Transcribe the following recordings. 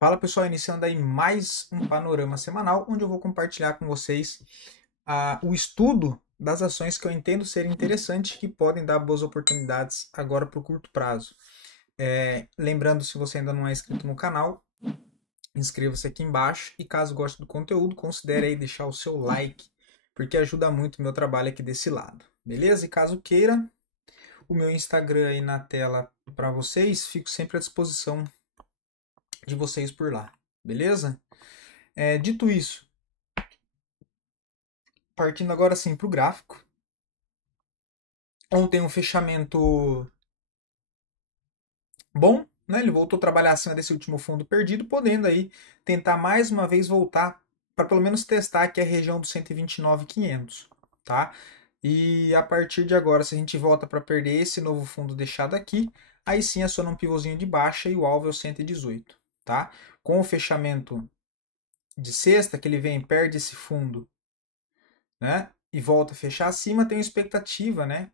Fala pessoal, iniciando aí mais um panorama semanal, onde eu vou compartilhar com vocês o estudo das ações que eu entendo serem interessantes que podem dar boas oportunidades agora para o curto prazo. Lembrando, se você ainda não é inscrito no canal, inscreva-se aqui embaixo e caso goste do conteúdo, considere aí deixar o seu like, porque ajuda muito o meu trabalho aqui desse lado. Beleza? E caso queira, o meu Instagram aí na tela para vocês, fico sempre à disposição de vocês por lá. Beleza? Dito isso, partindo agora sim para o gráfico. Ontem um fechamento bom, né? Ele voltou a trabalhar acima desse último fundo perdido, podendo aí tentar mais uma vez voltar para pelo menos testar aqui a região dos 129.500, tá? E a partir de agora, se a gente volta para perder esse novo fundo deixado aqui, aí sim aciona um pivôzinho de baixa e o alvo é o 118, tá? Com o fechamento de sexta, que ele vem perde esse fundo, né? E volta a fechar acima, tem uma expectativa, né?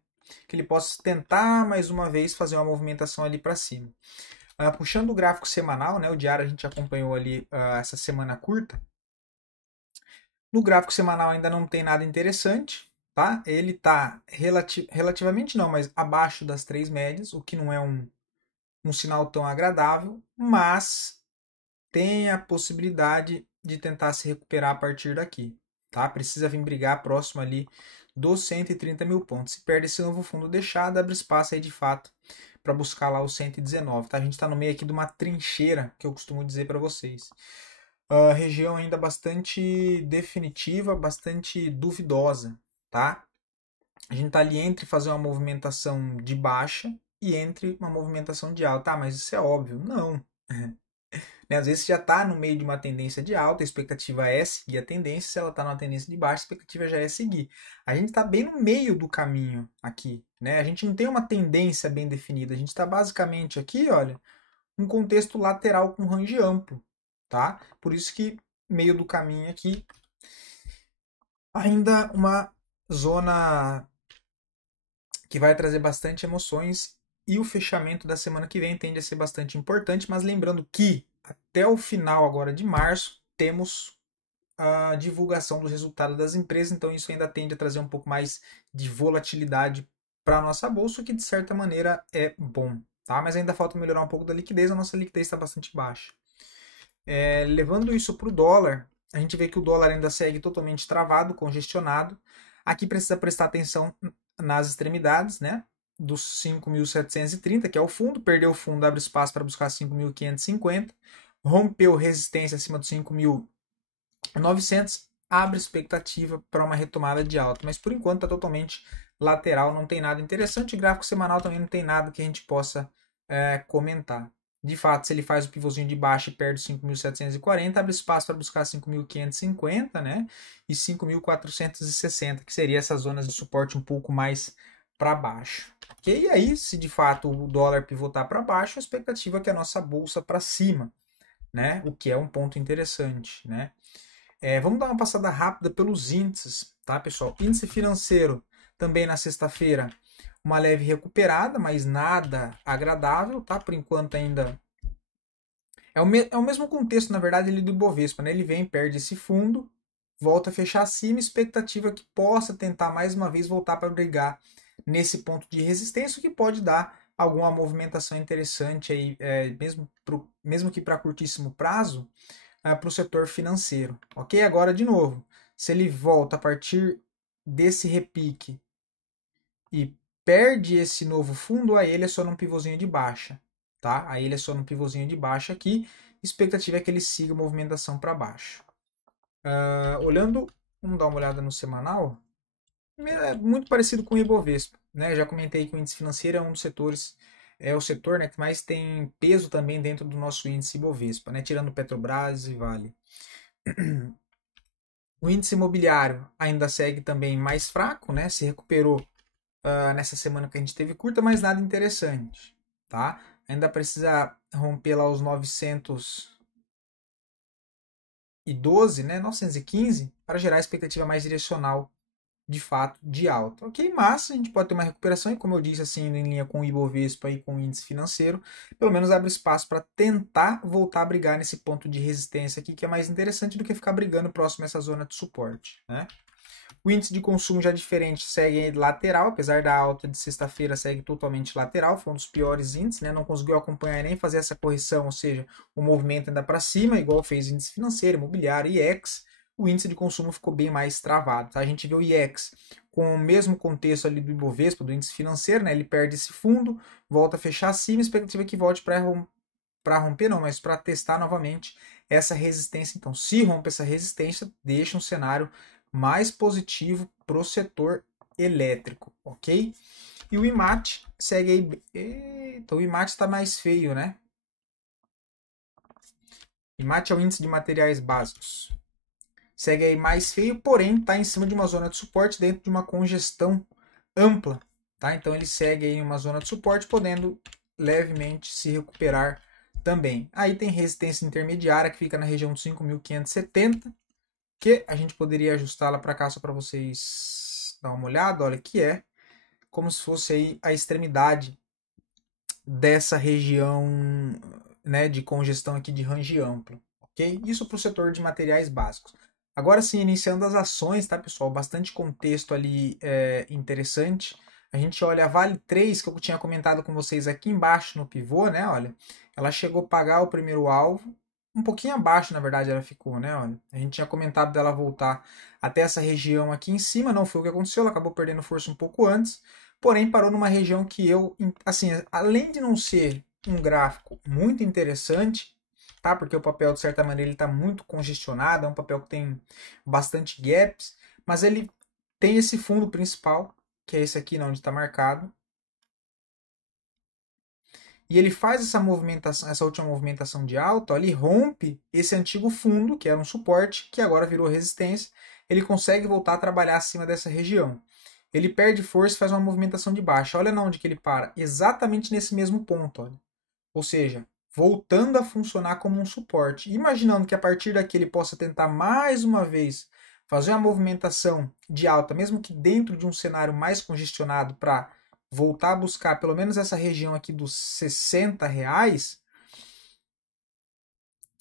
Que ele possa tentar mais uma vez fazer uma movimentação ali para cima. Puxando o gráfico semanal, né? O diário a gente acompanhou ali essa semana curta. No gráfico semanal ainda não tem nada interessante, tá? Ele está relativamente não, mas abaixo das três médias, o que não é um sinal tão agradável, mas tem a possibilidade de tentar se recuperar a partir daqui, tá? Precisa vir brigar próximo ali dos 130 mil pontos. Se perde esse novo fundo deixado, abre espaço aí de fato para buscar lá os 119, tá? A gente está no meio aqui de uma trincheira, que eu costumo dizer para vocês. Região ainda bastante definitiva, bastante duvidosa, tá? A gente tá ali entre fazer uma movimentação de baixa e entre uma movimentação de alta. Tá, mas isso é óbvio. Não. Né? Às vezes você já está no meio de uma tendência de alta, a expectativa é seguir a tendência, se ela está numa tendência de baixa, a expectativa já é seguir. A gente está bem no meio do caminho aqui, né? A gente não tem uma tendência bem definida, a gente está basicamente aqui, olha, um contexto lateral com range amplo, tá? Por isso que meio do caminho aqui, ainda uma zona que vai trazer bastante emoções e o fechamento da semana que vem tende a ser bastante importante, mas lembrando que até o final agora de março temos a divulgação dos resultados das empresas, então isso ainda tende a trazer um pouco mais de volatilidade para a nossa bolsa, o que de certa maneira é bom, tá? Mas ainda falta melhorar um pouco da liquidez, a nossa liquidez está bastante baixa. Levando isso para o dólar, a gente vê que o dólar ainda segue totalmente travado, congestionado. Aqui precisa prestar atenção nas extremidades, né? Dos 5.730, que é o fundo, perdeu o fundo, abre espaço para buscar 5.550, rompeu resistência acima dos 5.900, abre expectativa para uma retomada de alta, mas por enquanto está totalmente lateral, não tem nada interessante. O gráfico semanal também não tem nada que a gente possa comentar. De fato, se ele faz o pivôzinho de baixo e perde 5.740, abre espaço para buscar 5.550, né? E 5.460, que seria essas zonas de suporte um pouco mais para baixo. Ok? E aí, se de fato o dólar pivotar para baixo, a expectativa é que a nossa bolsa para cima, né? O que é um ponto interessante, né? Vamos dar uma passada rápida pelos índices, tá, pessoal? Índice financeiro também na sexta-feira, uma leve recuperada, mas nada agradável, tá? Por enquanto ainda é o mesmo contexto, na verdade, ele do Ibovespa, né? Ele vem, perde esse fundo, volta a fechar acima, expectativa que possa tentar mais uma vez voltar para brigar nesse ponto de resistência, o que pode dar alguma movimentação interessante aí, mesmo que para curtíssimo prazo, para o setor financeiro. Ok? Agora, de novo, se ele volta a partir desse repique e perde esse novo fundo, aí ele é só num pivôzinho de baixa. Tá? Aí ele é só num pivôzinho de baixa aqui. Expectativa é que ele siga a movimentação para baixo. Olhando, vamos dar uma olhada no semanal. É muito parecido com o Ibovespa. Né? Já comentei que o índice financeiro é um dos setores, é o setor, né, que mais tem peso também dentro do nosso índice Ibovespa, né? Tirando Petrobras e Vale. O índice imobiliário ainda segue também mais fraco, né? Se recuperou nessa semana que a gente teve curta, mas nada interessante, tá? Ainda precisa romper lá os 912, né? 915 para gerar expectativa mais direcional de fato de alta, ok? Mas a gente pode ter uma recuperação e, como eu disse, assim, em linha com o Ibovespa e com o índice financeiro, pelo menos abre espaço para tentar voltar a brigar nesse ponto de resistência aqui, que é mais interessante do que ficar brigando próximo a essa zona de suporte, né? O índice de consumo já diferente segue lateral, apesar da alta de sexta-feira, segue totalmente lateral, foi um dos piores índices, né? Não conseguiu acompanhar nem fazer essa correção, ou seja, o movimento ainda para cima, igual fez o índice financeiro, imobiliário e IEX, o índice de consumo ficou bem mais travado, tá? A gente vê o IEX com o mesmo contexto ali do Ibovespa, do índice financeiro, né? Ele perde esse fundo, volta a fechar acima, expectativa que volte para romper não, mas para testar novamente essa resistência. Então, se rompe essa resistência, deixa um cenário mais positivo para o setor elétrico, ok? E o IMAT segue aí. Eita, o IMAT está mais feio, né? IMAT é o índice de materiais básicos. Segue aí mais feio, porém está em cima de uma zona de suporte dentro de uma congestão ampla, tá? Então ele segue aí uma zona de suporte, podendo levemente se recuperar também. Aí tem resistência intermediária que fica na região de 5.570, que a gente poderia ajustá-la para cá só para vocês dar uma olhada, olha, que é como se fosse aí a extremidade dessa região, né, de congestão aqui de range amplo, ok? Isso para o setor de materiais básicos. Agora sim, iniciando as ações, tá, pessoal? Bastante contexto ali interessante. A gente olha a Vale 3, que eu tinha comentado com vocês aqui embaixo no pivô, né? Olha, ela chegou a pagar o primeiro alvo, um pouquinho abaixo, na verdade, ela ficou, né? Olha, a gente tinha comentado dela voltar até essa região aqui em cima, não foi o que aconteceu, ela acabou perdendo força um pouco antes, porém parou numa região que eu, assim, além de não ser um gráfico muito interessante, tá? Porque o papel, de certa maneira, ele está muito congestionado, é um papel que tem bastante gaps, mas ele tem esse fundo principal, que é esse aqui, onde está marcado, e ele faz essa movimentação, essa última movimentação de alta, ele rompe esse antigo fundo, que era um suporte, que agora virou resistência, ele consegue voltar a trabalhar acima dessa região. Ele perde força e faz uma movimentação de baixa. Olha onde que ele para, exatamente nesse mesmo ponto. Olha. Ou seja, voltando a funcionar como um suporte. Imaginando que a partir daqui ele possa tentar mais uma vez fazer uma movimentação de alta, mesmo que dentro de um cenário mais congestionado, para voltar a buscar pelo menos essa região aqui dos R$ 60,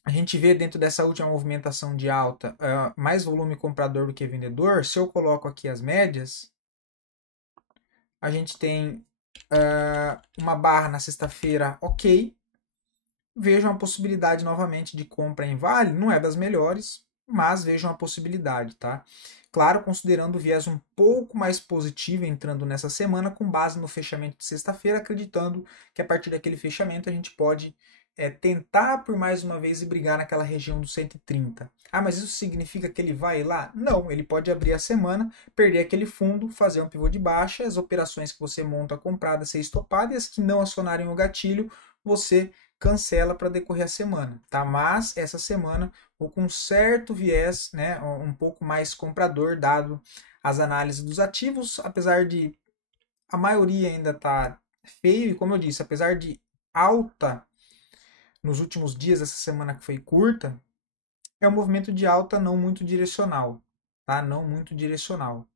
a gente vê dentro dessa última movimentação de alta mais volume comprador do que vendedor. Se eu coloco aqui as médias, a gente tem uma barra na sexta-feira, ok. Vejo uma possibilidade novamente de compra em Vale, não é das melhores, mas vejo uma possibilidade, tá? Claro, considerando o viés um pouco mais positivo entrando nessa semana, com base no fechamento de sexta-feira, acreditando que a partir daquele fechamento a gente pode tentar por mais uma vez e brigar naquela região do 130. Ah, mas isso significa que ele vai lá? Não, ele pode abrir a semana, perder aquele fundo, fazer um pivô de baixa, as operações que você monta compradas ser estopadas e as que não acionarem o gatilho, você cancela para decorrer a semana, tá? Mas essa semana ou com certo viés, né, um pouco mais comprador, dado as análises dos ativos, apesar de a maioria ainda tá feio, e como eu disse, apesar de alta nos últimos dias, essa semana que foi curta, é um movimento de alta não muito direcional, tá? Não muito direcional.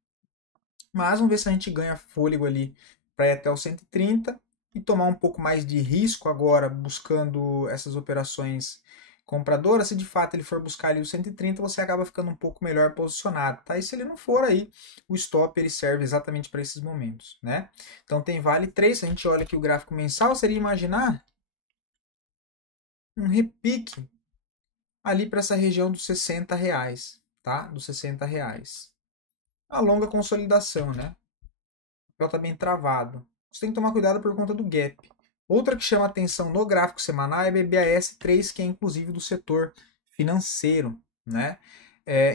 Mas vamos ver se a gente ganha fôlego ali para ir até o 130 e tomar um pouco mais de risco agora buscando essas operações compradoras. Se de fato ele for buscar ali o 130, você acaba ficando um pouco melhor posicionado, tá? E se ele não for aí, o stop ele serve exatamente para esses momentos, né? Então tem Vale 3, se a gente olha aqui o gráfico mensal, seria imaginar um repique ali para essa região dos R$ 60, tá? Dos R$ 60. A longa consolidação, né? Ela está bem travado. Você tem que tomar cuidado por conta do gap. Outra que chama atenção no gráfico semanal é a BBAS3, que é inclusive do setor financeiro, né?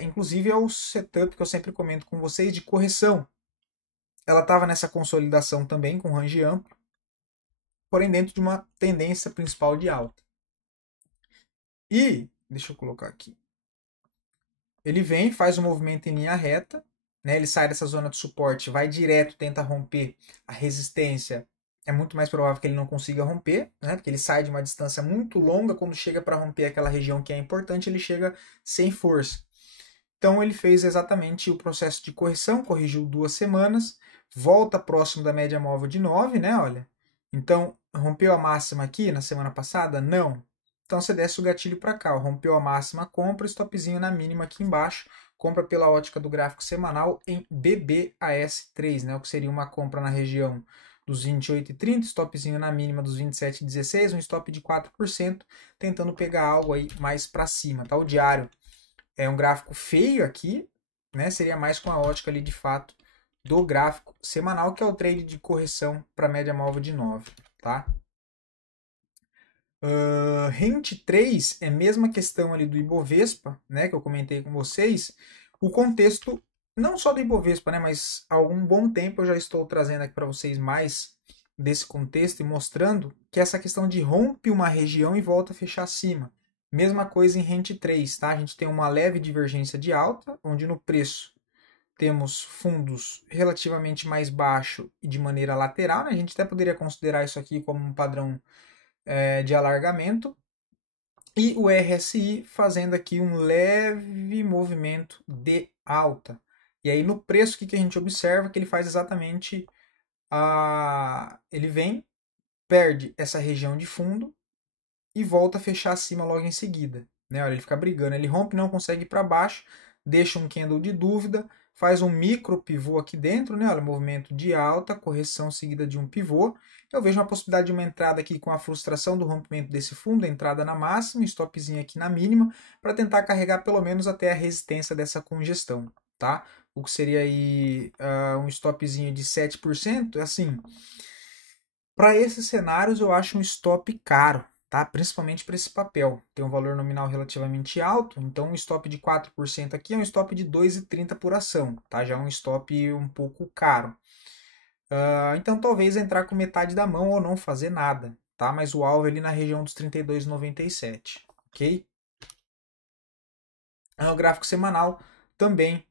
Inclusive é o setup que eu sempre comento com vocês de correção. Ela estava nessa consolidação também com range amplo, porém dentro de uma tendência principal de alta. E, deixa eu colocar aqui, ele vem, faz um movimento em linha reta, né? Ele sai dessa zona de suporte, vai direto, tenta romper a resistência. É muito mais provável que ele não consiga romper, né? Porque ele sai de uma distância muito longa, quando chega para romper aquela região que é importante, ele chega sem força. Então ele fez exatamente o processo de correção, corrigiu 2 semanas, volta próximo da média móvel de 9, né? Olha. Então, rompeu a máxima aqui na semana passada? Não. Então você desce o gatilho para cá, ó, rompeu a máxima, compra, stopzinho na mínima aqui embaixo, compra pela ótica do gráfico semanal em BBAS3, né? O que seria uma compra na região dos 28,30, stopzinho na mínima dos 27,16, um stop de 4%, tentando pegar algo aí mais para cima, tá? O diário é um gráfico feio aqui, né? Seria mais com a ótica ali de fato do gráfico semanal, que é o trade de correção para média móvel de 9, tá? Rente 3 é a mesma questão ali do Ibovespa, né, que eu comentei com vocês. O contexto, não só do Ibovespa, né, mas há algum bom tempo eu já estou trazendo aqui para vocês mais desse contexto e mostrando que essa questão de rompe uma região e volta a fechar acima. Mesma coisa em Rente 3, tá? A gente tem uma leve divergência de alta, onde no preço temos fundos relativamente mais baixo e de maneira lateral, né? A gente até poderia considerar isso aqui como um padrão de alargamento, e o RSI fazendo aqui um leve movimento de alta. E aí no preço, o que a gente observa? Que ele faz exatamente ele vem, perde essa região de fundo e volta a fechar acima logo em seguida. Né? Olha, ele fica brigando, ele rompe, não consegue ir para baixo, deixa um candle de dúvida, faz um micro pivô aqui dentro, né? Olha, movimento de alta, correção seguida de um pivô. Eu vejo uma possibilidade de uma entrada aqui com a frustração do rompimento desse fundo, entrada na máxima, stopzinho aqui na mínima, para tentar carregar pelo menos até a resistência dessa congestão, tá? O que seria aí um stopzinho de 7%, assim, para esses cenários eu acho um stop caro, tá? Principalmente para esse papel. Tem um valor nominal relativamente alto, então um stop de 4% aqui é um stop de 2,30 por ação, tá? Já é um stop um pouco caro. Então talvez entrar com metade da mão ou não fazer nada, tá? Mas o alvo é ali na região dos 32,97, ok? O gráfico semanal também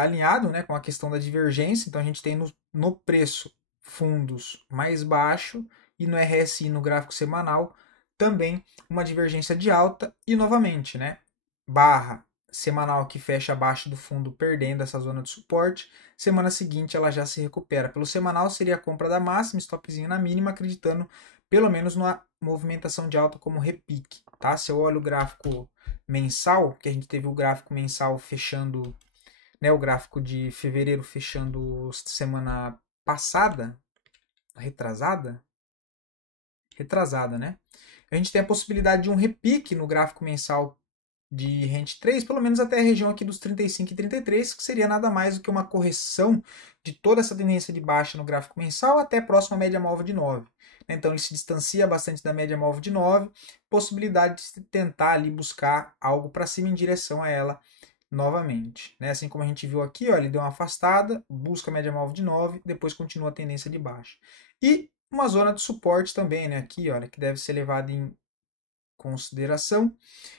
alinhado, né, com a questão da divergência. Então a gente tem no preço fundos mais baixo e no RSI, no gráfico semanal, também uma divergência de alta e novamente, né, barra semanal que fecha abaixo do fundo perdendo essa zona de suporte. Semana seguinte ela já se recupera. Pelo semanal seria a compra da máxima, stopzinho na mínima, acreditando pelo menos numa movimentação de alta como repique, tá? Se eu olho o gráfico mensal, que a gente teve o gráfico mensal fechando, né, o gráfico de fevereiro fechando semana passada, retrasada, né? A gente tem a possibilidade de um repique no gráfico mensal de Rente 3, pelo menos até a região aqui dos 35 e 33, que seria nada mais do que uma correção de toda essa tendência de baixa no gráfico mensal até próximo à média móvel de 9. Então ele se distancia bastante da média móvel de 9, possibilidade de tentar ali buscar algo para cima em direção a ela novamente. Né? Assim como a gente viu aqui, ó, ele deu uma afastada, busca a média móvel de 9, depois continua a tendência de baixa. E uma zona de suporte também, né? Aqui, olha, que deve ser levada em consideração,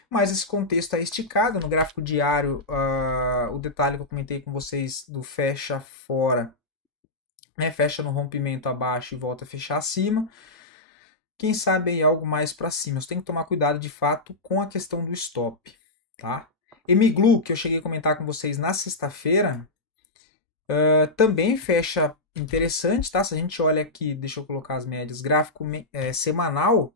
mas esse contexto é esticado. No gráfico diário, o detalhe que eu comentei com vocês do fecha fora, né, fecha no rompimento abaixo e volta a fechar acima. Quem sabe aí algo mais para cima. Você tem que tomar cuidado de fato com a questão do stop, tá? Emiglu, que eu cheguei a comentar com vocês na sexta-feira, também fecha interessante, tá? Se a gente olha aqui, deixa eu colocar as médias, gráfico semanal,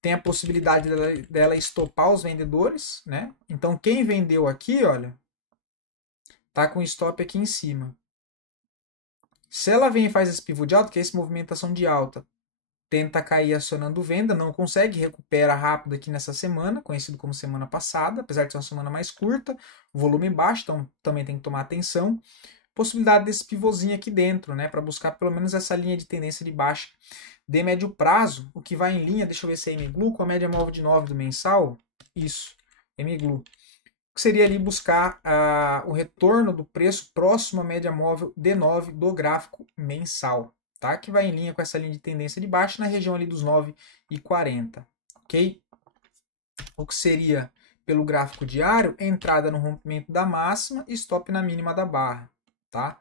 tem a possibilidade dela estopar os vendedores, né? Então quem vendeu aqui, olha, tá com stop aqui em cima. Se ela vem e faz esse pivô de alta, que é essa movimentação de alta, tenta cair acionando venda, não consegue, recupera rápido aqui nessa semana, conhecido como semana passada, apesar de ser uma semana mais curta, volume baixo, então também tem que tomar atenção. Possibilidade desse pivôzinho aqui dentro, né, para buscar pelo menos essa linha de tendência de baixa de médio prazo, o que vai em linha, deixa eu ver se é MGLU, com a média móvel de 9 do mensal, isso, MGLU, que seria ali buscar o retorno do preço próximo à média móvel de 9 do gráfico mensal, tá? Que vai em linha com essa linha de tendência de baixa na região ali dos 9,40, ok? O que seria, pelo gráfico diário, entrada no rompimento da máxima e stop na mínima da barra, tá?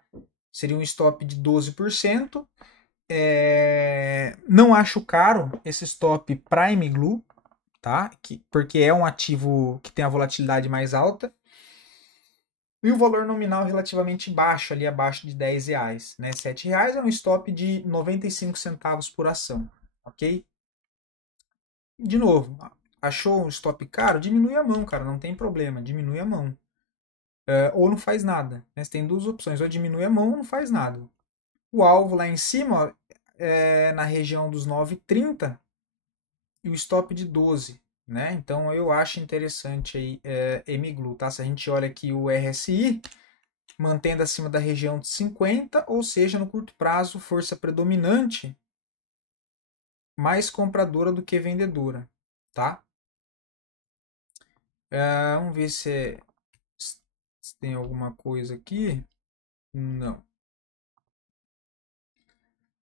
Seria um stop de 12%. Não acho caro esse stop Prime Glue, tá? Porque é um ativo que tem a volatilidade mais alta. E o valor nominal relativamente baixo, ali abaixo de R$ 10, né? R$ 7 é um stop de 95 centavos por ação, ok? De novo, achou um stop caro? Diminui a mão, cara, não tem problema, diminui a mão. Ou não faz nada, né? Você tem duas opções, ou diminui a mão ou não faz nada. O alvo lá em cima, ó, na região dos 9,30 e o stop de 12, né? Então eu acho interessante aí MGLU, tá? Se a gente olha aqui o RSI, mantendo acima da região de 50, ou seja, no curto prazo, força predominante, mais compradora do que vendedora, tá? Vamos ver se tem alguma coisa aqui. Não.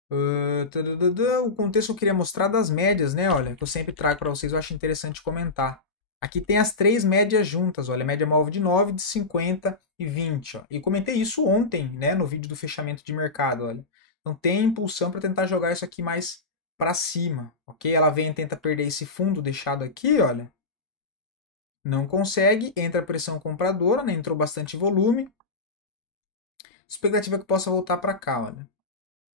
O contexto eu queria mostrar das médias, né? Olha, que eu sempre trago para vocês, eu acho interessante comentar. Aqui tem as três médias juntas, olha, média móvel de 9, de 50 e 20, ó. E comentei isso ontem, né, no vídeo do fechamento de mercado, olha. Então tem impulsão para tentar jogar isso aqui mais para cima, ok? Ela vem e tenta perder esse fundo deixado aqui, olha. Não consegue, entra a pressão compradora, né? Entrou bastante volume. Expectativa é que possa voltar para cá, olha.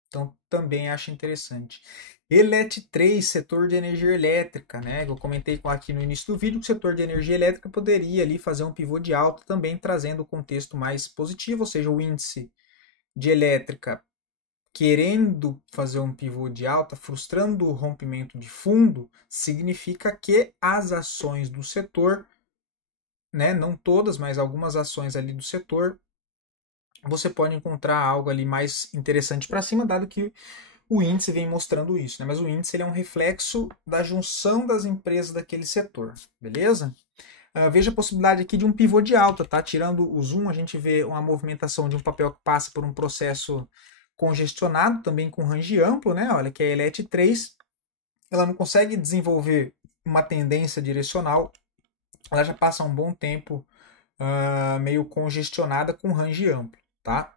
Então também acho interessante. Elet 3, setor de energia elétrica, né? Eu comentei aqui no início do vídeo que o setor de energia elétrica poderia ali fazer um pivô de alta também trazendo o contexto mais positivo, ou seja, o índice de elétrica querendo fazer um pivô de alta, frustrando o rompimento de fundo, significa que as ações do setor, né, não todas, mas algumas ações ali do setor, você pode encontrar algo ali mais interessante para cima, dado que o índice vem mostrando isso, né? Mas o índice ele é um reflexo da junção das empresas daquele setor, beleza? Veja a possibilidade aqui de um pivô de alta, tá? Tirando o zoom, a gente vê uma movimentação de um papel que passa por um processo congestionado, também com range amplo, né? Olha, que é a ELET 3, ela não consegue desenvolver uma tendência direcional, ela já passa um bom tempo meio congestionada com range amplo, tá?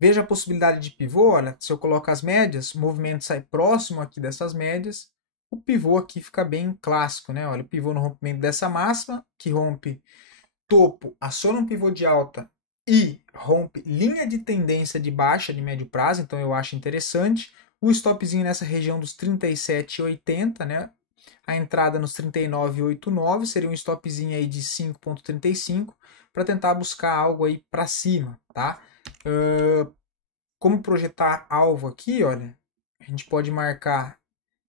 Veja a possibilidade de pivô, olha, se eu coloco as médias, o movimento sai próximo aqui dessas médias, o pivô aqui fica bem clássico, né? Olha, o pivô no rompimento dessa máxima, que rompe topo, aciona um pivô de alta e rompe linha de tendência de baixa de médio prazo, então eu acho interessante. O stopzinho nessa região dos 37,80, né? A entrada nos 39,89 seria um stopzinho aí de 5,35 para tentar buscar algo aí para cima, tá? Como projetar alvo aqui, olha, a gente pode marcar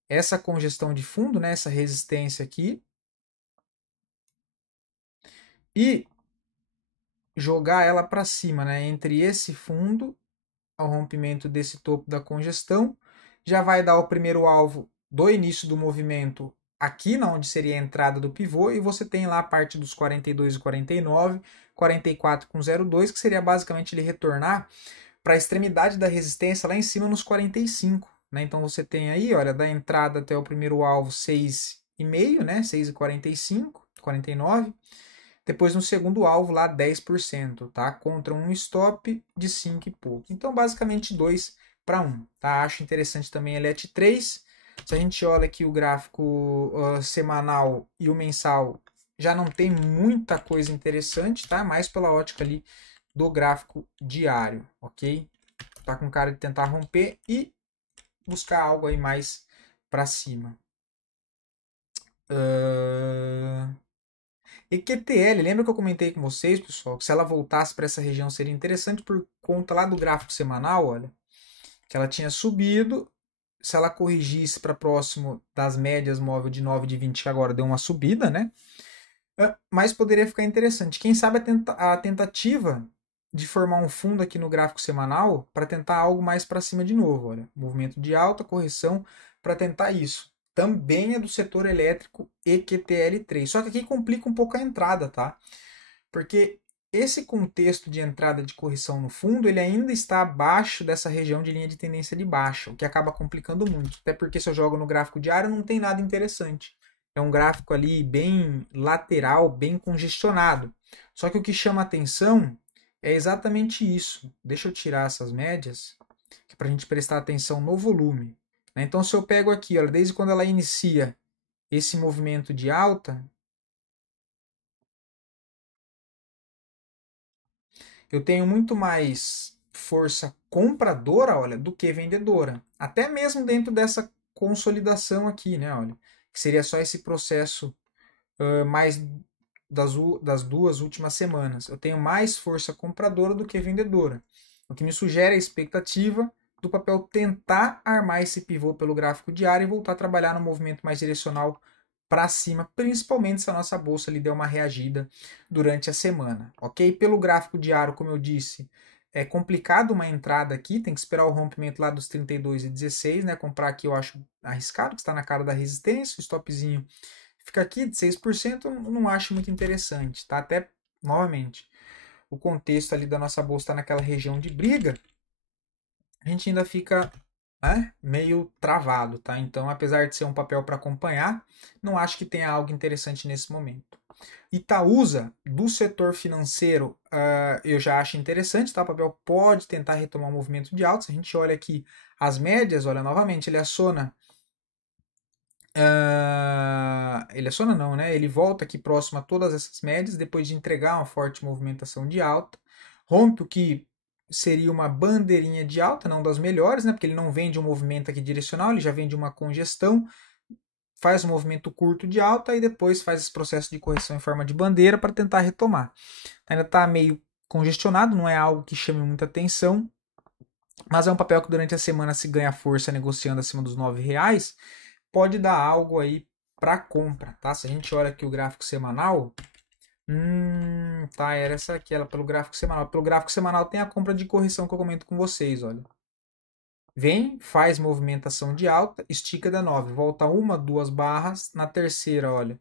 essa congestão de fundo, né, essa resistência aqui, e jogar ela para cima, né, entre esse fundo ao rompimento desse topo da congestão. Já vai dar o primeiro alvo do início do movimento aqui, na onde seria a entrada do pivô, e você tem lá a parte dos 42,49, 44,02, que seria basicamente ele retornar para a extremidade da resistência lá em cima nos 45. Né? Então você tem aí, olha, da entrada até o primeiro alvo 6,5, né? 6,45, 49. Depois no segundo alvo lá 10%, tá? Contra um stop de 5 e pouco. Então basicamente 2 para 1, tá? Acho interessante também a LET 3. Se a gente olha aqui o gráfico semanal e o mensal, já não tem muita coisa interessante, tá? Mais pela ótica ali do gráfico diário, ok? Tá com cara de tentar romper e buscar algo aí mais para cima. EQTL, lembra que eu comentei com vocês, pessoal, que se ela voltasse para essa região seria interessante por conta lá do gráfico semanal, olha, que ela tinha subido, se ela corrigisse para próximo das médias móvel de 9 de 20, que agora deu uma subida, né? Mas poderia ficar interessante. Quem sabe a tentativa de formar um fundo aqui no gráfico semanal para tentar algo mais para cima de novo. Olha, movimento de alta, correção para tentar isso. Também é do setor elétrico EQTL3. Só que aqui complica um pouco a entrada, tá? Porque esse contexto de entrada de correção no fundo, ele ainda está abaixo dessa região de linha de tendência de baixa, o que acaba complicando muito. Até porque se eu jogo no gráfico diário, não tem nada interessante. É um gráfico ali bem lateral, bem congestionado. Só que o que chama atenção é exatamente isso. Deixa eu tirar essas médias, que é para a gente prestar atenção no volume. Né? Então, se eu pego aqui, olha, desde quando ela inicia esse movimento de alta, eu tenho muito mais força compradora, olha, do que vendedora. Até mesmo dentro dessa consolidação aqui, né, olha, que seria só esse processo mais das duas últimas semanas. Eu tenho mais força compradora do que vendedora, o que me sugere a expectativa do papel tentar armar esse pivô pelo gráfico diário e voltar a trabalhar no movimento mais direcional para cima, principalmente se a nossa bolsa ali der uma reagida durante a semana, ok? Pelo gráfico diário, como eu disse, é complicado uma entrada aqui, tem que esperar o rompimento lá dos 32,16, né? Comprar aqui eu acho arriscado, que está na cara da resistência, o stopzinho fica aqui de 6%, eu não acho muito interessante, tá? Até, novamente, o contexto ali da nossa bolsa está naquela região de briga, a gente ainda fica meio travado, tá? Então, apesar de ser um papel para acompanhar, não acho que tenha algo interessante nesse momento. Itaúsa, do setor financeiro, eu já acho interessante, tá? O papel pode tentar retomar um movimento de alta. Se a gente olha aqui as médias, olha novamente, ele aciona não, né? Ele volta aqui próximo a todas essas médias, depois de entregar uma forte movimentação de alta, rompe o que seria uma bandeirinha de alta, não das melhores, né? Porque ele não vem de um movimento aqui direcional, ele já vem de uma congestão, faz um movimento curto de alta e depois faz esse processo de correção em forma de bandeira para tentar retomar. Ainda está meio congestionado, não é algo que chame muita atenção, mas é um papel que durante a semana se ganha força negociando acima dos R$ 9, pode dar algo aí para compra, tá? Se a gente olha aqui o gráfico semanal, tá, era essa aqui, ela pelo gráfico semanal. Pelo gráfico semanal tem a compra de correção que eu comento com vocês, olha. Vem, faz movimentação de alta, estica da 9, volta uma, duas barras, na terceira, olha,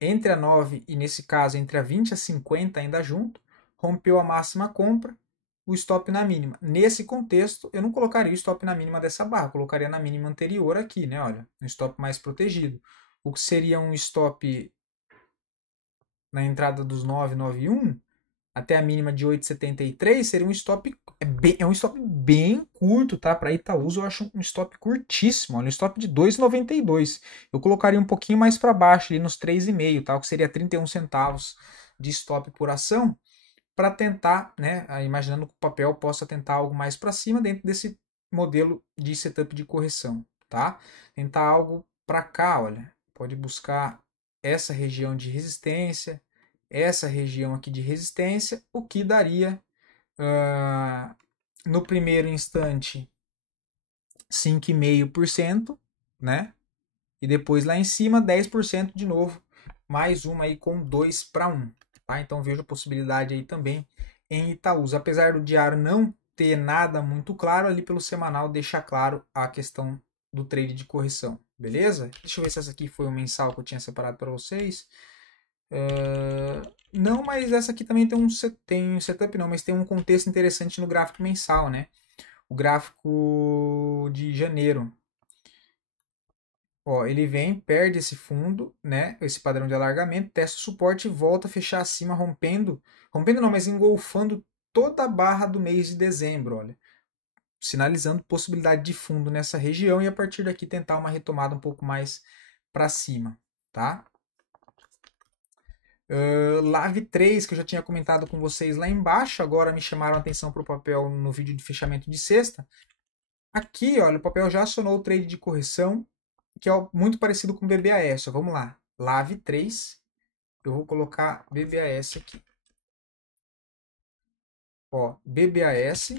entre a 9 e nesse caso entre a 20 e a 50 ainda junto, rompeu a máxima compra, o stop na mínima. Nesse contexto, eu não colocaria o stop na mínima dessa barra, colocaria na mínima anterior aqui, né? Olha, um stop mais protegido. O que seria um stop na entrada dos 991 até a mínima de 8,73 seria um stop um stop bem curto, tá? Para Itaúsa eu acho um stop curtíssimo, olha, um stop de 2,92. Eu colocaria um pouquinho mais para baixo, ali nos 3,5, tá? O que seria 31 centavos de stop por ação, para tentar, né, imaginando que o papel possa tentar algo mais para cima dentro desse modelo de setup de correção, tá? Tentar algo para cá, olha, pode buscar essa região de resistência, essa região aqui de resistência, o que daria no primeiro instante 5,5%, né? E depois lá em cima 10% de novo, mais uma aí com 2 para 1. Tá? Então vejo a possibilidade aí também em Itaúsa. Apesar do diário não ter nada muito claro, ali pelo semanal deixa claro a questão do trade de correção. Beleza? Deixa eu ver se essa aqui foi o mensal que eu tinha separado para vocês. Não, mas essa aqui também tem um setup, não, mas tem um contexto interessante no gráfico mensal, né? O gráfico de janeiro. Ó, ele vem, perde esse fundo, né? Esse padrão de alargamento, testa o suporte e volta a fechar acima, rompendo. Rompendo não, mas engolfando toda a barra do mês de dezembro, olha. Sinalizando possibilidade de fundo nessa região e a partir daqui tentar uma retomada um pouco mais para cima, tá? Lave 3, que eu já tinha comentado com vocês lá embaixo, agora me chamaram a atenção para o papel no vídeo de fechamento de sexta. Aqui, olha, o papel já acionou o trade de correção, que é muito parecido com o BBAS. Vamos lá, Lave 3, eu vou colocar BBAS aqui. Ó, BBAS,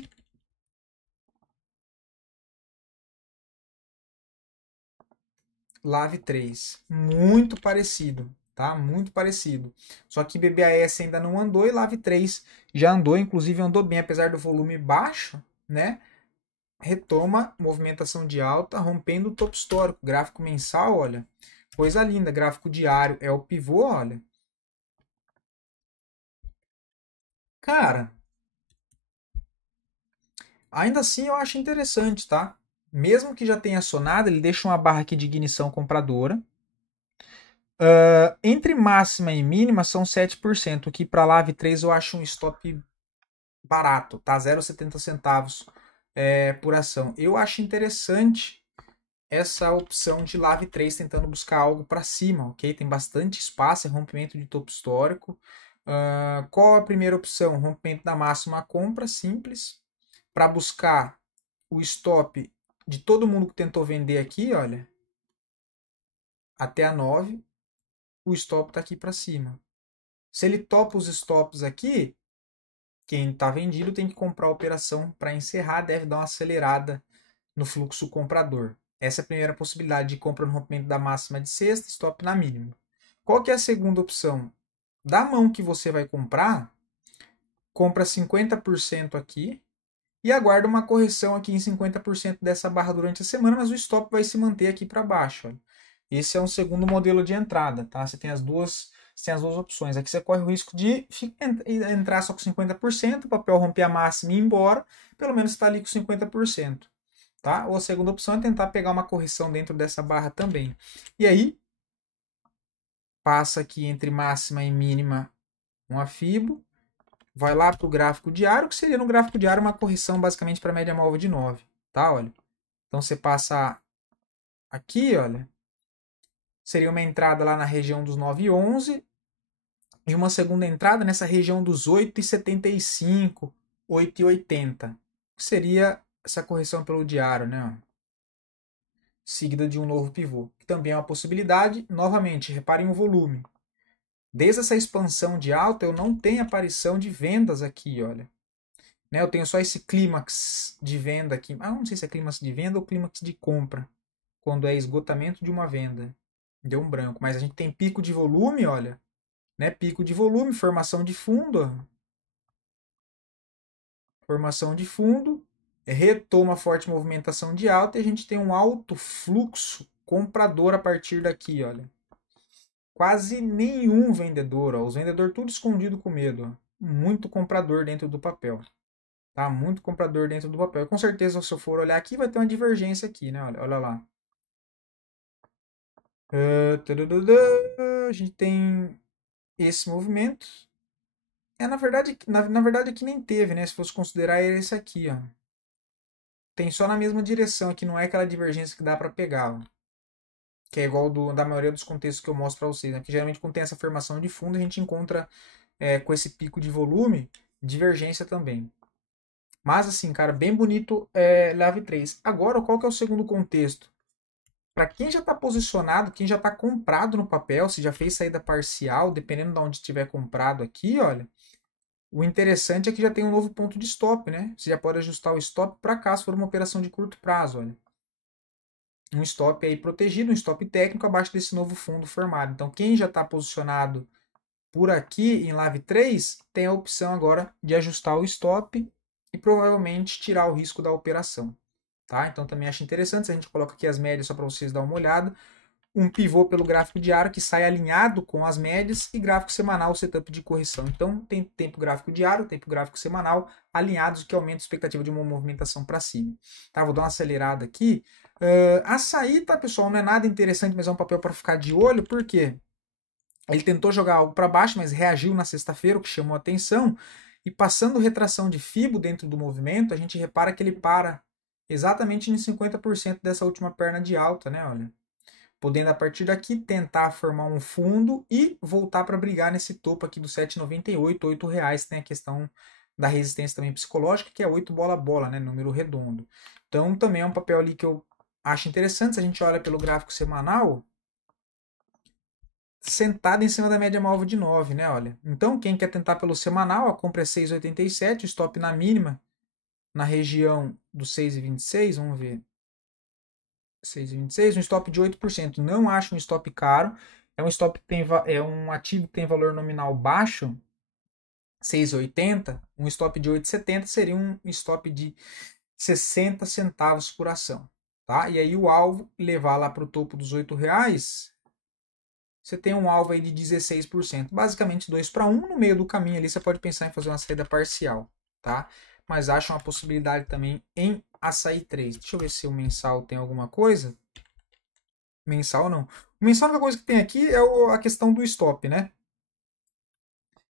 Lave 3, muito parecido, tá? Muito parecido. Só que BBAS ainda não andou e Lave 3 já andou, inclusive andou bem, apesar do volume baixo, né? Retoma movimentação de alta, rompendo o topo histórico. Gráfico mensal, olha, coisa linda. Gráfico diário é o pivô, olha. Cara, ainda assim eu acho interessante, tá? Mesmo que já tenha acionado, ele deixa uma barra aqui de ignição compradora. Entre máxima e mínima são 7%, que para Lave 3 eu acho um stop barato, tá? 0,70 centavos por ação. Eu acho interessante essa opção de Lave 3 tentando buscar algo para cima, ok? Tem bastante espaço, é rompimento de topo histórico, Qual a primeira opção? Rompimento da máxima, compra simples. Para buscar o stop de todo mundo que tentou vender aqui, olha, até a 9, o stop está aqui para cima. Se ele topa os stops aqui, quem está vendido tem que comprar a operação para encerrar, deve dar uma acelerada no fluxo comprador. Essa é a primeira possibilidade de compra no rompimento da máxima de sexta, stop na mínima. Qual que é a segunda opção? Da mão que você vai comprar, compra 50% aqui e aguarda uma correção aqui em 50% dessa barra durante a semana, mas o stop vai se manter aqui para baixo. Olha. Esse é um segundo modelo de entrada, tá? Você tem as duas opções. Aqui você corre o risco de entrar só com 50%, o papel romper a máxima e ir embora, pelo menos está ali com 50%. Tá? Ou a segunda opção é tentar pegar uma correção dentro dessa barra também. E aí, passa aqui entre máxima e mínima uma fibo, vai lá para o gráfico diário, que seria no gráfico diário uma correção basicamente para a média móvel de 9. Tá? Olha. Então você passa aqui, olha, seria uma entrada lá na região dos 9,11 e uma segunda entrada nessa região dos 8,75, 8,80. Que seria essa correção pelo diário, né? Seguida de um novo pivô, que também é uma possibilidade. Novamente, reparem o volume. Desde essa expansão de alta, eu não tenho aparição de vendas aqui, olha. Né, eu tenho só esse clímax de venda aqui. Não sei se é clímax de venda ou clímax de compra, quando é esgotamento de uma venda. Deu um branco, mas a gente tem pico de volume, olha. Né, pico de volume, formação de fundo. Ó. Formação de fundo, retoma forte movimentação de alta e a gente tem um alto fluxo comprador a partir daqui, olha. Quase nenhum vendedor, ó. Os vendedores tudo escondido com medo. Ó. Muito comprador dentro do papel. Tá? Muito comprador dentro do papel. Com certeza, se eu for olhar aqui, vai ter uma divergência aqui, né? Olha lá. A gente tem esse movimento. Na verdade aqui nem teve, né? Se fosse considerar esse aqui, ó. Tem só na mesma direção, aqui não é aquela divergência que dá para pegar, ó. Que é igual da maioria dos contextos que eu mostro para vocês, né? Que geralmente quando tem essa formação de fundo, a gente encontra com esse pico de volume, divergência também. Mas assim, cara, bem bonito Lave 3. Agora, qual que é o segundo contexto? Para quem já está posicionado, quem já está comprado no papel, se já fez saída parcial, dependendo de onde estiver comprado aqui, olha, o interessante é que já tem um novo ponto de stop, né? Você já pode ajustar o stop para cá, se for uma operação de curto prazo, olha. Um stop aí protegido, um stop técnico abaixo desse novo fundo formado. Então, quem já está posicionado por aqui em Lave 3, tem a opção agora de ajustar o stop e provavelmente tirar o risco da operação. Tá? Então também acho interessante, se a gente coloca aqui as médias só para vocês dar uma olhada, um pivô pelo gráfico diário que sai alinhado com as médias e gráfico semanal, setup de correção. Então tem tempo gráfico diário, tempo gráfico semanal alinhados, que aumenta a expectativa de uma movimentação para cima. Tá? Vou dar uma acelerada aqui. Açaí, tá, pessoal, não é nada interessante, mas é um papel para ficar de olho, por quê? Ele tentou jogar algo para baixo, mas reagiu na sexta-feira, o que chamou a atenção. E passando retração de FIBO dentro do movimento, a gente repara que ele para exatamente em 50% dessa última perna de alta, né? Olha. Podendo a partir daqui tentar formar um fundo e voltar para brigar nesse topo aqui do 7,98, R$ 8. Tem a questão da resistência também psicológica, que é 8 bola a bola, né? Número redondo. Então também é um papel ali que eu acho interessante. Se a gente olha pelo gráfico semanal, sentado em cima da média móvel de 9, né? Olha. Então, quem quer tentar pelo semanal, a compra é 6,87, o stop na mínima, na região do 6,26, vamos ver. 6,26, um stop de 8%. Não acho um stop caro. É um stop que tem, é um ativo que tem valor nominal baixo, 6,80. Um stop de 8,70 seria um stop de 60 centavos por ação. Tá? E aí o alvo levar lá para o topo dos R$ 8, você tem um alvo aí de 16%. Basicamente 2 para 1. No meio do caminho ali você pode pensar em fazer uma saída parcial. Tá? Mas acho uma possibilidade também em Açaí 3. Deixa eu ver se o mensal tem alguma coisa. Mensal não. O mensal, a única coisa que tem aqui é a questão do stop, né?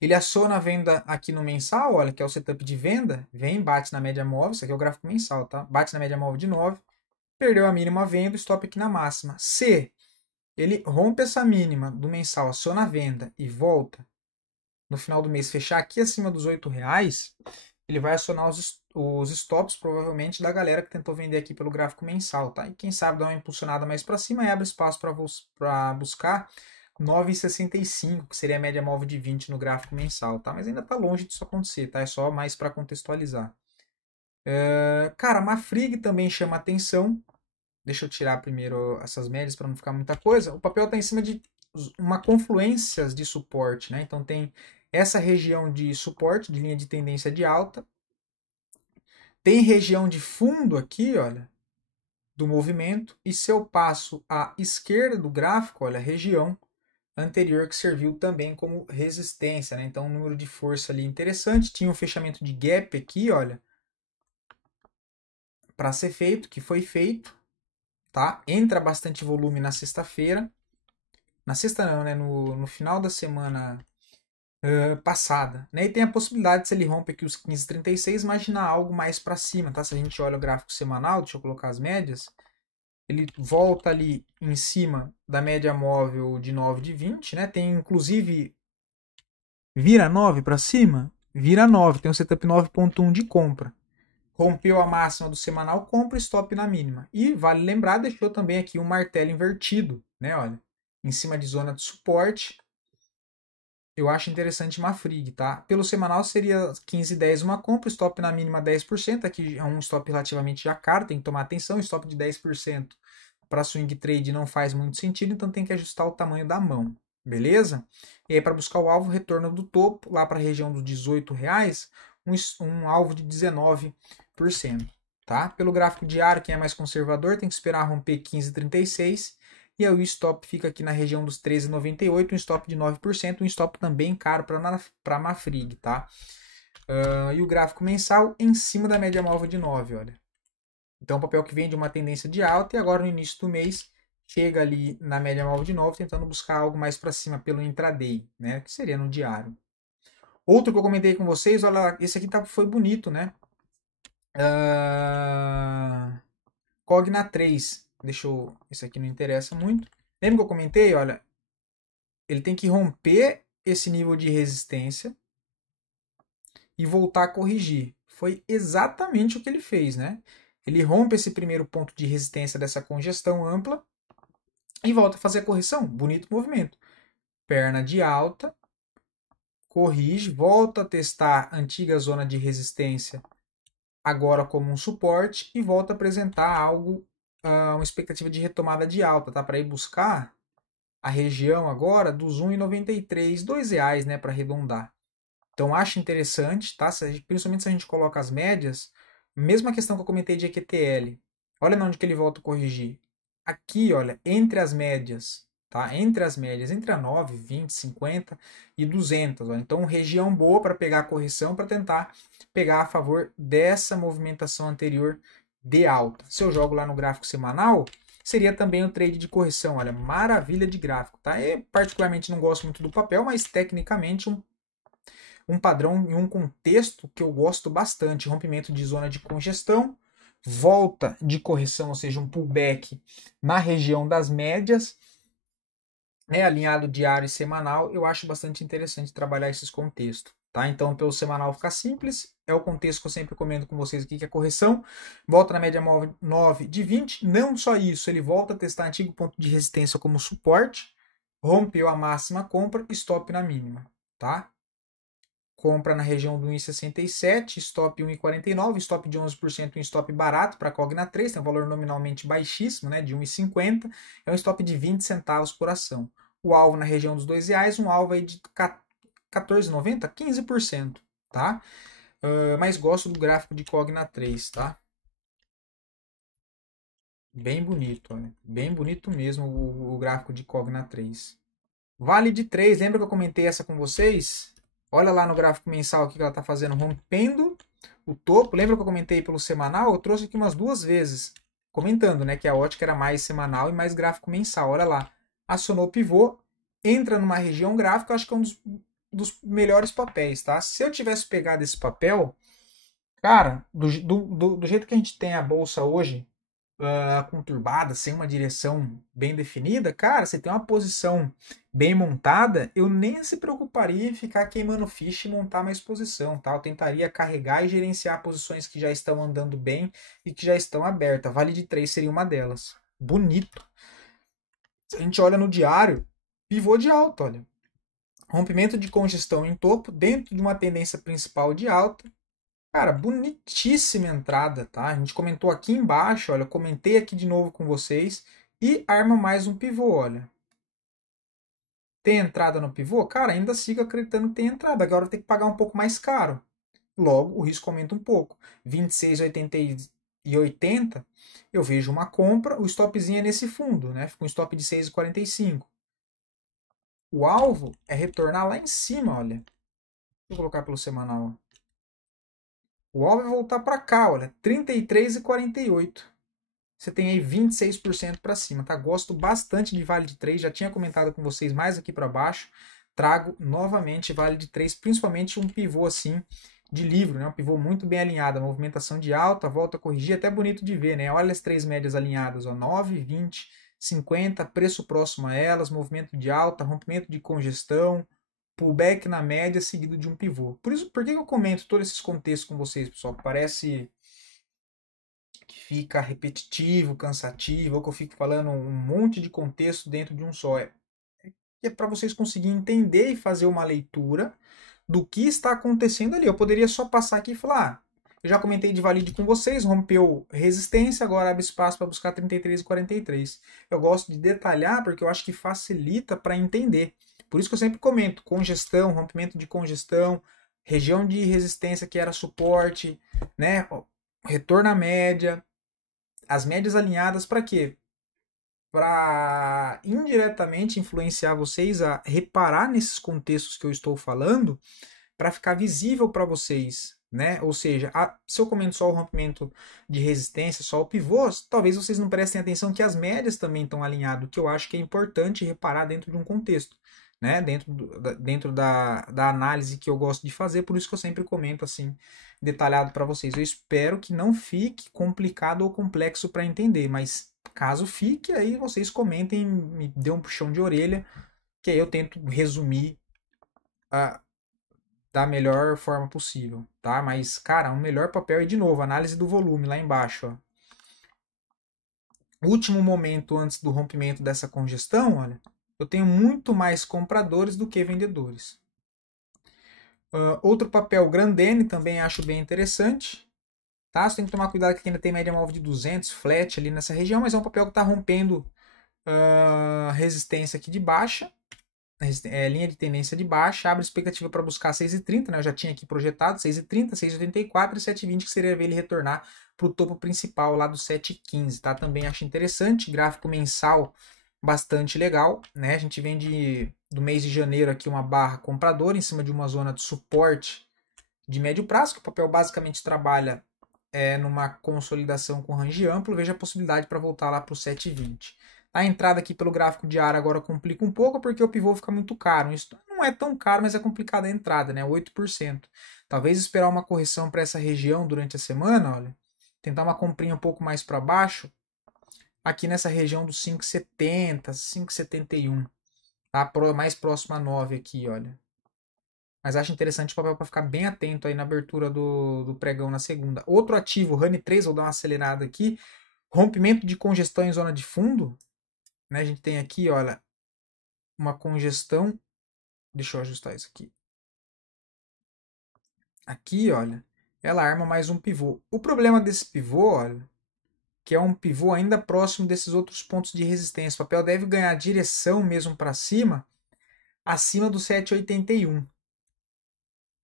Ele aciona a venda aqui no mensal, olha, que é o setup de venda. Vem, bate na média móvel. Isso aqui é o gráfico mensal, tá? Bate na média móvel de 9. Perdeu a mínima venda, stop aqui na máxima. Se ele rompe essa mínima do mensal, aciona a venda e volta no final do mês fechar aqui acima dos R$ 8, ele vai acionar os stops, provavelmente, da galera que tentou vender aqui pelo gráfico mensal, tá? E quem sabe dar uma impulsionada mais para cima e abre espaço para buscar 9,65, que seria a média móvel de 20 no gráfico mensal, tá? Mas ainda está longe disso acontecer, tá? É só mais para contextualizar. Cara, a Mafrig também chama atenção. Deixa eu tirar primeiro essas médias para não ficar muita coisa. O papel está em cima de uma confluência de suporte, né? Então tem essa região de suporte, de linha de tendência de alta. Tem região de fundo aqui, olha, do movimento. E se eu passo à esquerda do gráfico, olha, a região anterior que serviu também como resistência, né? Então um número de força ali interessante. Tinha um fechamento de gap aqui, olha, para ser feito, que foi feito, tá? Entra bastante volume na sexta-feira. Na sexta não, né? No final da semana passada, né? E tem a possibilidade, se ele rompe aqui os 15,36, imaginar algo mais para cima, tá? Se a gente olha o gráfico semanal, deixa eu colocar as médias, ele volta ali em cima da média móvel de 9 de 20, né? Tem inclusive vira 9 para cima, vira 9, tem um setup 9.1 de compra. Rompeu a máxima do semanal, compra, stop na mínima. E vale lembrar, deixou também aqui um martelo invertido, né? Olha, em cima de zona de suporte. Eu acho interessante Mafrig, tá? Pelo semanal seria 15,10 uma compra, stop na mínima 10%, aqui é um stop relativamente já caro, tem que tomar atenção, stop de 10% para swing trade não faz muito sentido, então tem que ajustar o tamanho da mão, beleza? E aí para buscar o alvo, retorno do topo, lá para a região dos R$ 18, um alvo de 19%, tá? Pelo gráfico diário, quem é mais conservador tem que esperar romper 15,36, e aí o stop fica aqui na região dos 13,98, um stop de 9%, um stop também caro para Mafrig, tá? E o gráfico mensal em cima da média móvel de 9, olha. Então, o papel que vem de uma tendência de alta e agora no início do mês chega ali na média móvel de 9, tentando buscar algo mais para cima pelo intraday, né? Que seria no diário. Outro que eu comentei com vocês, olha, esse aqui foi bonito, né? Cogna 3. Esse aqui não interessa muito. Lembra que eu comentei? Olha, ele tem que romper esse nível de resistência e voltar a corrigir. Foi exatamente o que ele fez, né? Ele rompe esse primeiro ponto de resistência dessa congestão ampla e volta a fazer a correção. Bonito movimento. Perna de alta, corrige, volta a testar a antiga zona de resistência agora como um suporte e volta a apresentar algo, uma expectativa de retomada de alta, tá? Para ir buscar a região agora dos R$ 1,93, R$ 2, né, para arredondar. Então acho interessante, tá? Principalmente se a gente coloca as médias, mesma questão que eu comentei de EQTL. Olha onde que ele volta a corrigir. Aqui, olha, entre as médias, tá? Entre as médias, entre a 9, 20, 50 e 200. Olha. Então, região boa para pegar a correção, para tentar pegar a favor dessa movimentação anterior de alta. Se eu jogo lá no gráfico semanal, seria também o trade de correção. Olha, maravilha de gráfico, tá? Eu particularmente não gosto muito do papel, mas tecnicamente um padrão em um contexto que eu gosto bastante. Rompimento de zona de congestão, volta de correção, ou seja, um pullback na região das médias, né, alinhado diário e semanal. Eu acho bastante interessante trabalhar esses contextos. Tá? Então, pelo semanal ficar simples, é o contexto que eu sempre comento com vocês aqui, que é a correção. Volta na média móvel 9 de 20. Não só isso, ele volta a testar antigo ponto de resistência como suporte, rompeu a máxima compra, stop na mínima. Tá? Compra na região do 1,67, stop 1,49, stop de 11%, um stop barato para a Cogna 3, tem um valor nominalmente baixíssimo, né, de 1,50, é um stop de 20 centavos por ação. O alvo na região dos R$ 2, um alvo aí de 14,90, 15%, tá? Mas gosto do gráfico de Cogna 3, tá? Bem bonito, olha. Bem bonito mesmo o gráfico de Cogna 3. Vale de 3, lembra que eu comentei essa com vocês? Olha lá no gráfico mensal aqui que ela está fazendo, rompendo o topo. Lembra que eu comentei pelo semanal? Eu trouxe aqui umas 2 vezes, comentando, né, que a ótica era mais semanal e mais gráfico mensal. Olha lá, acionou o pivô, entra numa região gráfica, acho que é um dos melhores papéis, tá? Se eu tivesse pegado esse papel, cara, do jeito que a gente tem a bolsa hoje, conturbada, sem uma direção bem definida, cara, você tem uma posição bem montada, eu nem se preocuparia em ficar queimando ficha e montar mais posição, tá? Eu tentaria carregar e gerenciar posições que já estão andando bem e que já estão abertas. Vale de 3 seria uma delas. Bonito. Se a gente olha no diário, pivô de alta, olha. Rompimento de congestão em topo, dentro de uma tendência principal de alta. Cara, bonitíssima entrada, tá? A gente comentou aqui embaixo, olha, eu comentei aqui de novo com vocês. E arma mais um pivô, olha. Tem entrada no pivô? Cara, ainda sigo acreditando que tem entrada. Agora eu tenho que pagar um pouco mais caro. Logo, o risco aumenta um pouco. 26,80 e 80, eu vejo uma compra. O stopzinho é nesse fundo, né? Fica um stop de 6,45. O alvo é retornar lá em cima, olha. Deixa eu colocar pelo semanal. O alvo é voltar para cá, olha. 33,48. Você tem aí 26% para cima, tá? Gosto bastante de Vale de 3, já tinha comentado com vocês mais aqui para baixo. Trago novamente Vale de 3, principalmente um pivô assim de livro, né? Um pivô muito bem alinhado, a movimentação de alta, volta a corrigir, até bonito de ver, né? Olha as três médias alinhadas, ó, 9, 20, 50, preço próximo a elas, movimento de alta, rompimento de congestão, pullback na média seguido de um pivô. Por isso, por que eu comento todos esses contextos com vocês, pessoal? Parece que fica repetitivo, cansativo, ou que eu fico falando um monte de contexto dentro de um só. É para vocês conseguirem entender e fazer uma leitura do que está acontecendo ali. Eu poderia só passar aqui e falar, eu já comentei de valide com vocês, rompeu resistência, agora abre espaço para buscar 33 e 43. Eu gosto de detalhar porque eu acho que facilita para entender. Por isso que eu sempre comento, congestão, rompimento de congestão, região de resistência que era suporte, né? Retorno à média, as médias alinhadas para quê? Para indiretamente influenciar vocês a reparar nesses contextos que eu estou falando, para ficar visível para vocês, né? Ou seja, se eu comento só o rompimento de resistência, só o pivô, talvez vocês não prestem atenção que as médias também estão alinhadas, que eu acho que é importante reparar dentro de um contexto, né? Dentro da análise que eu gosto de fazer, por isso que eu sempre comento assim, detalhado para vocês. Eu espero que não fique complicado ou complexo para entender, mas caso fique, aí vocês comentem, me dê um puxão de orelha, que aí eu tento resumir a, da melhor forma possível, tá? Mas, cara, o melhor papel é, de novo, análise do volume lá embaixo, ó. Último momento antes do rompimento dessa congestão, olha, eu tenho muito mais compradores do que vendedores. Outro papel, Grandene, também acho bem interessante. Tá? Você tem que tomar cuidado que ainda tem média móvel de 200, flat ali nessa região, mas é um papel que está rompendo resistência aqui de baixa. Linha de tendência de baixa, abre expectativa para buscar 6,30, né? Eu já tinha aqui projetado 6,30, 6,84 e 7,20, que seria ver ele retornar para o topo principal lá do 7,15, tá? Também acho interessante, gráfico mensal bastante legal, né? A gente vem do mês de janeiro aqui uma barra compradora em cima de uma zona de suporte de médio prazo, que o papel basicamente trabalha numa consolidação com range amplo, veja a possibilidade para voltar lá para o 7,20. A entrada aqui pelo gráfico diário agora complica um pouco porque o pivô fica muito caro. Isso não é tão caro, mas é complicada a entrada, né? 8%. Talvez esperar uma correção para essa região durante a semana, olha. Tentar uma comprinha um pouco mais para baixo, aqui nessa região dos 5,70, 5,71. Tá? Mais próximo a 9 aqui, olha. Mas acho interessante o papel para ficar bem atento aí na abertura do pregão na segunda. Outro ativo, Rani 3, vou dar uma acelerada aqui. Rompimento de congestão em zona de fundo. Né? A gente tem aqui, olha, uma congestão. Deixa eu ajustar isso aqui. Aqui, olha, ela arma mais um pivô. O problema desse pivô, olha, que é um pivô ainda próximo desses outros pontos de resistência. O papel deve ganhar direção mesmo para cima, acima do 7,81.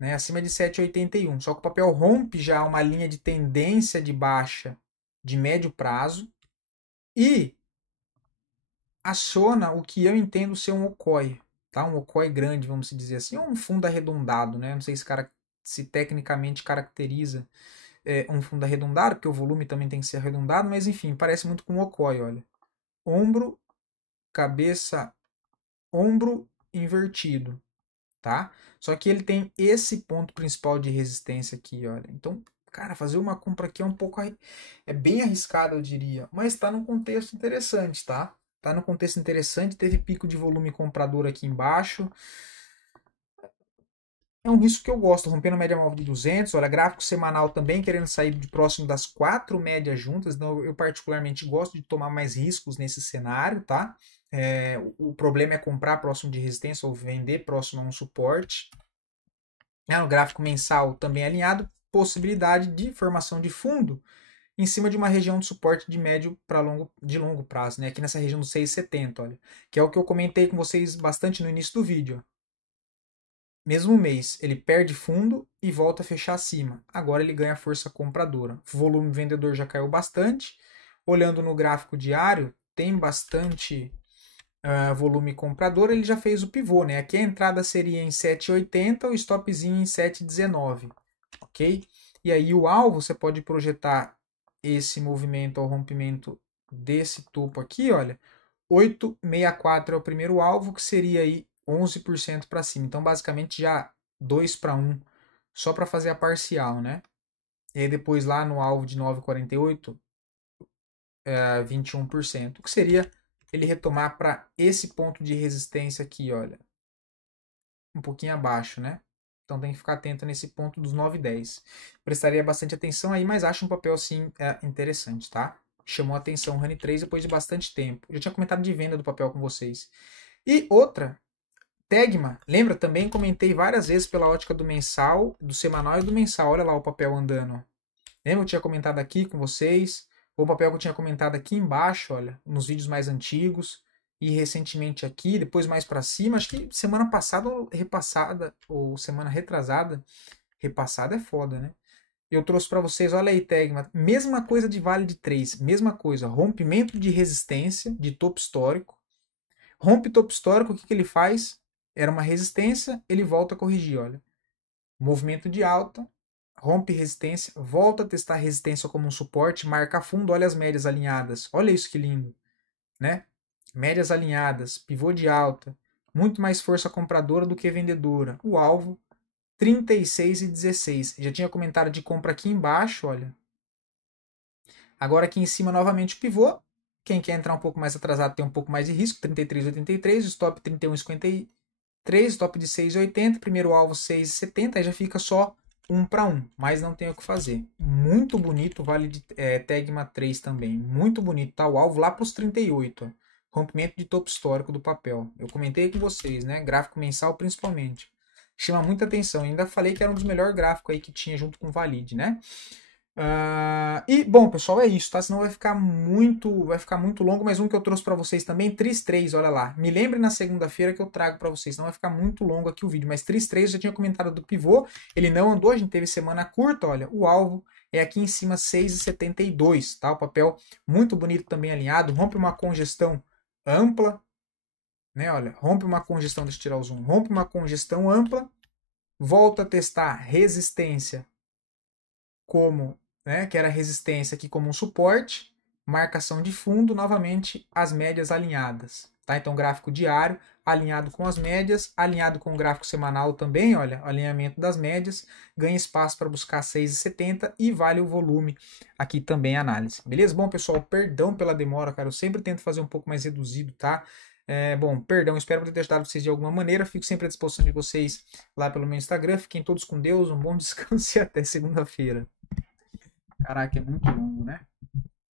Né, acima de 7,81. Só que o papel rompe já uma linha de tendência de baixa de médio prazo e aciona o que eu entendo ser um OCOI, tá? Um OCOI grande, vamos dizer assim, ou um fundo arredondado, né? Não sei se tecnicamente caracteriza um fundo arredondado, porque o volume também tem que ser arredondado, mas enfim, parece muito com um OCOI, olha. Ombro, cabeça, ombro invertido, tá? Só que ele tem esse ponto principal de resistência aqui, olha. Então, Cara, fazer uma compra aqui é um pouco, é bem arriscado, eu diria, mas está num contexto interessante, tá? Tá num contexto interessante, teve pico de volume comprador aqui embaixo. É um risco que eu gosto, rompendo a média móvel de 200. Olha, gráfico semanal também querendo sair de próximo das 4 médias juntas. Então, eu particularmente gosto de tomar mais riscos nesse cenário, tá? O problema é comprar próximo de resistência ou vender próximo a um suporte. No gráfico mensal também alinhado, possibilidade de formação de fundo em cima de uma região de suporte de médio para longo prazo, né? Aqui nessa região dos 6,70, olha, que é o que eu comentei com vocês bastante no início do vídeo. Mesmo mês, ele perde fundo e volta a fechar acima. Agora ele ganha força compradora. O volume vendedor já caiu bastante. Olhando no gráfico diário, tem bastante volume comprador. Ele já fez o pivô, né? Aqui a entrada seria em 7,80, o stopzinho em 7,19, ok? E aí o alvo, você pode projetar esse movimento ao rompimento desse topo aqui, olha. 8,64 é o primeiro alvo, que seria aí 11% para cima. Então, basicamente, já 2 para 1, só para fazer a parcial, né? E aí, depois, lá no alvo de 9,48, 21%, que seria ele retomar para esse ponto de resistência aqui, olha, um pouquinho abaixo, né? Então, tem que ficar atento nesse ponto dos 9,10. Prestaria bastante atenção aí, mas acho um papel, assim, interessante, tá? Chamou a atenção o Honey 3 depois de bastante tempo. Eu já tinha comentado de venda do papel com vocês. E outra, Tegma, lembra? Também comentei várias vezes pela ótica do mensal, do semanal e do mensal. Olha lá o papel andando. Lembra que eu tinha comentado aqui com vocês? O papel que eu tinha comentado aqui embaixo, olha, nos vídeos mais antigos. E recentemente aqui, depois mais para cima. Acho que semana passada ou repassada, ou semana retrasada. Repassada é foda, né? Eu trouxe para vocês, olha aí, Tegma. Mesma coisa de Vale de 3. Mesma coisa. Rompimento de resistência, de topo histórico. Rompe topo histórico, o que ele faz? Era uma resistência, ele volta a corrigir, olha. Movimento de alta, rompe resistência, volta a testar resistência como um suporte, marca fundo, olha as médias alinhadas. Olha isso que lindo, né? Médias alinhadas, pivô de alta, muito mais força compradora do que vendedora. O alvo 36,16. Já tinha comentário de compra aqui embaixo, olha. Agora aqui em cima novamente o pivô. Quem quer entrar um pouco mais atrasado tem um pouco mais de risco, 33,83, stop 31,53, stop de 6,80, primeiro alvo 6,70, aí já fica só 1 para 1, mas não tem o que fazer. Muito bonito, vale de Tegma 3 também, muito bonito, tá? O alvo lá para os 38, ó. Rompimento de topo histórico do papel. Eu comentei com vocês, né? Gráfico mensal principalmente. Chama muita atenção. Ainda falei que era um dos melhores gráficos aí que tinha junto com o Valide, né? E bom, pessoal, é isso, tá? Senão vai ficar muito longo, mas um que eu trouxe para vocês também, Tris 3, olha lá. Me lembre na segunda-feira que eu trago para vocês, senão vai ficar muito longo aqui o vídeo, mas Tris 3 eu já tinha comentado do pivô, ele não andou, a gente teve semana curta, olha, o alvo é aqui em cima 6,72, tá? O papel muito bonito também alinhado, rompe uma congestão ampla, né? Olha, rompe uma congestão, deixa eu tirar o zoom, rompe uma congestão ampla, volta a testar resistência como, né, que era resistência aqui como um suporte, marcação de fundo, novamente as médias alinhadas. Tá? Então, gráfico diário alinhado com as médias, alinhado com o gráfico semanal também, olha, alinhamento das médias, ganha espaço para buscar 6,70 e vale o volume aqui também a análise. Beleza? Bom, pessoal, perdão pela demora, cara, eu sempre tento fazer um pouco mais reduzido, tá? Bom, perdão, espero ter ajudado vocês de alguma maneira. Fico sempre à disposição de vocês lá pelo meu Instagram. Fiquem todos com Deus, um bom descanso e até segunda-feira. Caraca, é muito longo, né?